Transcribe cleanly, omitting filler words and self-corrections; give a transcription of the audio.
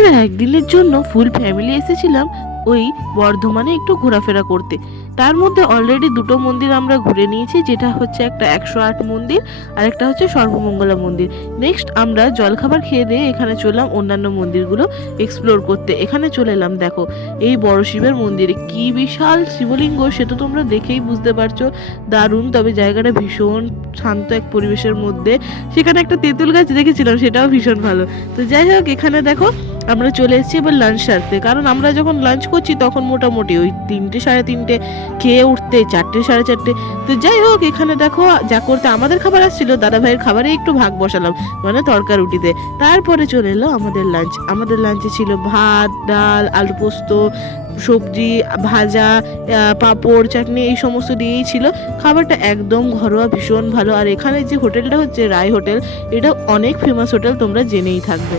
আমরা একদিনের জন্য ফুল ফ্যামিলি এসেছিলাম ওই বর্ধমানে একটু ঘোরাফেরা করতে। তার মধ্যে অলরেডি দুটো মন্দির আমরা ঘুরে নিয়েছি, যেটা হচ্ছে একটা 108 মন্দির আর একটা হচ্ছে সর্বমঙ্গলা মন্দির। নেক্সট আমরা জলখাবার খেয়ে দিয়ে এখানে চললাম অন্যান্য মন্দিরগুলো এক্সপ্লোর করতে। এখানে চলে এলাম, দেখো এই বড় শিবের মন্দিরে কি বিশাল শিবলিঙ্গ, সেটা তোমরা দেখেই বুঝতে পারছো, দারুণ। তবে জায়গাটা ভীষণ শান্ত এক পরিবেশের মধ্যে। সেখানে একটা তেঁতুল গাছ দেখেছিলাম, সেটাও ভীষণ ভালো। তো যাই হোক, এখানে দেখো আমরা চলে এসেছি এবার লাঞ্চ সারতে, কারণ আমরা যখন লাঞ্চ করছি তখন মোটামুটি ওই 3টে সাড়ে 3টে, খেয়ে উঠতে 4টে সাড়ে 4টে। তো যাই হোক, এখানে দেখো যা করতে আমাদের খাবার আসছিল, দাদা ভাইয়ের খাবারে একটু ভাগ বসালাম, মানে তরকা রুটিতে। তারপরে চলে এলো আমাদের লাঞ্চ। আমাদের লাঞ্চে ছিল ভাত, ডাল, আলু পোস্ত, সবজি, ভাজা, পাঁপড়, চাটনি, এই সমস্ত দিয়েই ছিল। খাবারটা একদম ঘরোয়া, ভীষণ ভালো। আর এখানে যে হোটেলটা হচ্ছে রায় হোটেল, এটা অনেক ফেমাস হোটেল, তোমরা জেনেই থাকবে।